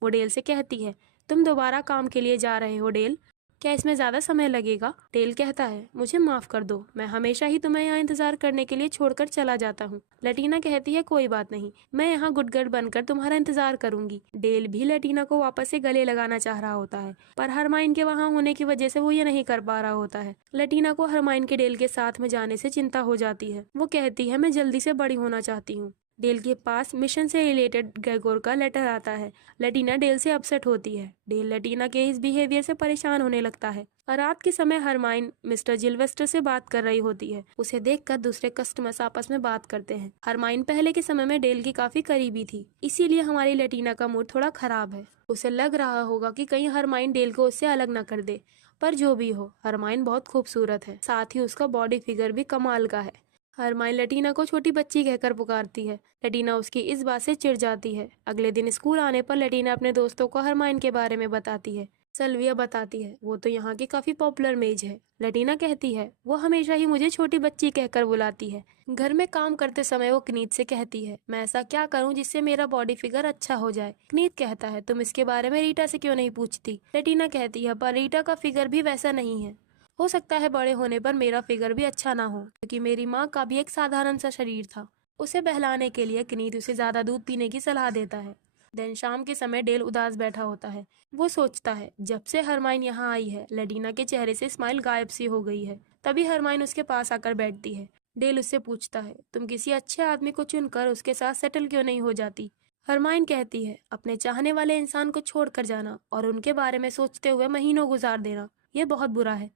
वो डेल से कहती है तुम दोबारा काम के लिए जा रहे हो डेल, क्या इसमें ज्यादा समय लगेगा? डेल कहता है मुझे माफ कर दो, मैं हमेशा ही तुम्हें यहाँ इंतजार करने के लिए छोड़कर चला जाता हूँ। लटीना कहती है कोई बात नहीं, मैं यहाँ गुडगर्ल बनकर तुम्हारा इंतजार करूंगी। डेल भी लटीना को वापस से गले लगाना चाह रहा होता है, पर हरमाइन के वहाँ होने की वजह से वो ये नहीं कर पा रहा होता है। लटीना को हरमाइन के डेल के साथ में जाने से चिंता हो जाती है। वो कहती है मैं जल्दी से बड़ी होना चाहती हूँ। डेल के पास मिशन से रिलेटेड ग्रेगोर का लेटर आता है। लटीना डेल से अपसेट होती है। डेल लटीना के इस बिहेवियर से परेशान होने लगता है। और रात के समय हरमाइन मिस्टर जिलवेस्टर से बात कर रही होती है। उसे देखकर दूसरे कस्टमर्स आपस में बात करते हैं। हरमाइन पहले के समय में डेल की काफी करीबी थी, इसीलिए हमारी लटीना का मूड थोड़ा खराब है। उसे लग रहा होगा कि कहीं हरमाइन डेल को उससे अलग न कर दे, पर जो भी हो हरमाइन बहुत खूबसूरत है, साथ ही उसका बॉडी फिगर भी कमाल का है। हरमाइन लटीना को छोटी बच्ची कहकर पुकारती है। लटीना उसकी इस बात से चिढ़ जाती है। अगले दिन स्कूल आने पर लटीना अपने दोस्तों को हरमाइन के बारे में बताती है। सल्विया बताती है वो तो यहाँ की काफी पॉपुलर मेज है। लटीना कहती है वो हमेशा ही मुझे छोटी बच्ची कहकर बुलाती है। घर में काम करते समय वो क्नीत से कहती है मैं ऐसा क्या करूँ जिससे मेरा बॉडी फिगर अच्छा हो जाए। क्नीत कहता है तुम इसके बारे में रीटा से क्यों नहीं पूछती। लटीना कहती है पर रीटा का फिगर भी वैसा नहीं है, हो सकता है बड़े होने पर मेरा फिगर भी अच्छा ना हो, क्योंकि मेरी माँ का भी एक साधारण सा शरीर था। उसे बहलाने के लिए क्नीत उसे ज्यादा दूध पीने की सलाह देता है। दिन शाम के समय डेल उदास बैठा होता है। वो सोचता है जब से हरमाइन यहाँ आई है लटीना के चेहरे से स्माइल गायब सी हो गई है। तभी हरमाइन उसके पास आकर बैठती है। डेल उससे पूछता है तुम किसी अच्छे आदमी को चुनकर उसके साथ सेटल क्यों नहीं हो जाती। हरमाइन कहती है अपने चाहने वाले इंसान को छोड़कर जाना और उनके बारे में सोचते हुए महीनों गुजार देना, ये बहुत बुरा है।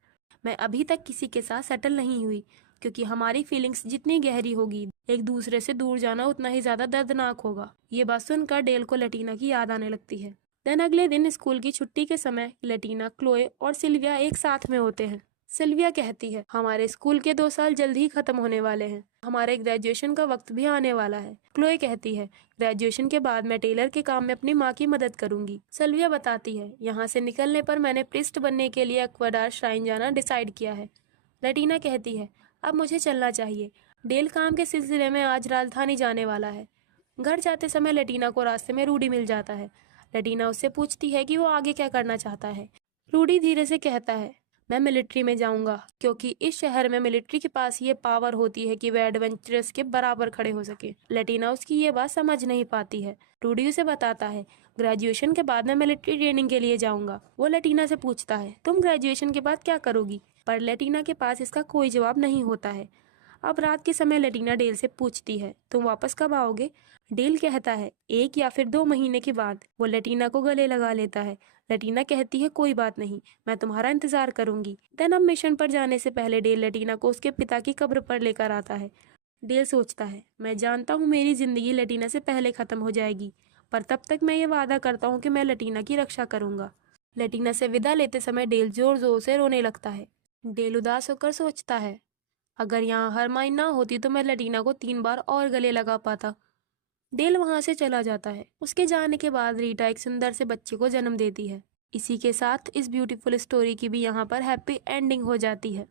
मैं अभी तक किसी के साथ सेटल नहीं हुई, क्योंकि हमारी फीलिंग्स जितनी गहरी होगी एक दूसरे से दूर जाना उतना ही ज्यादा दर्दनाक होगा। ये बात सुनकर डेल को लटीना की याद आने लगती है। देन अगले दिन स्कूल की छुट्टी के समय लटीना, क्लोए और सिल्विया एक साथ में होते हैं। सिल्विया कहती है हमारे स्कूल के 2 साल जल्द ही खत्म होने वाले हैं, हमारे ग्रेजुएशन का वक्त भी आने वाला है। क्लोए कहती है ग्रेजुएशन के बाद मैं टेलर के काम में अपनी माँ की मदद करूंगी। सिल्विया बताती है यहाँ से निकलने पर मैंने प्रिस्ट बनने के लिए एक्वाडार श्राइन जाना डिसाइड किया है। लटीना कहती है अब मुझे चलना चाहिए, डेल काम के सिलसिले में आज राजधानी जाने वाला है। घर जाते समय लटीना को रास्ते में रूडी मिल जाता है। लटीना उससे पूछती है कि वो आगे क्या करना चाहता है। रूडी धीरे से कहता है मैं मिलिट्री में जाऊंगा, क्योंकि इस शहर में मिलिट्री के पास ये पावर होती है कि वह एडवेंचरस के बराबर खड़े हो सके। लटीना उसकी ये बात समझ नहीं पाती है। रूडी उसे बताता है ग्रेजुएशन के बाद मैं मिलिट्री ट्रेनिंग के लिए जाऊंगा। वो लटीना से पूछता है तुम ग्रेजुएशन के बाद क्या करोगी, पर लटीना के पास इसका कोई जवाब नहीं होता है। अब रात के समय लटीना डेल से पूछती है तुम वापस कब आओगे। डेल कहता है 1 या फिर 2 महीने के बाद। वो लटीना को गले लगा लेता है। लटीना कहती है कोई बात नहीं, मैं तुम्हारा इंतजार करूंगी। देन अब मिशन पर जाने से पहले डेल लटीना को उसके पिता की कब्र पर लेकर आता है। डेल सोचता है मैं जानता हूँ मेरी जिंदगी लटीना से पहले खत्म हो जाएगी, पर तब तक मैं ये वादा करता हूँ कि मैं लटीना की रक्षा करूंगा। लटीना से विदा लेते समय डेल जोर जोर से रोने लगता है। डेल उदास होकर सोचता है अगर यहाँ हरमाइन ना होती तो मैं लटीना को 3 बार और गले लगा पाता। डेल वहां से चला जाता है। उसके जाने के बाद रीटा एक सुंदर से बच्चे को जन्म देती है। इसी के साथ इस ब्यूटीफुल स्टोरी की भी यहाँ पर हैप्पी एंडिंग हो जाती है।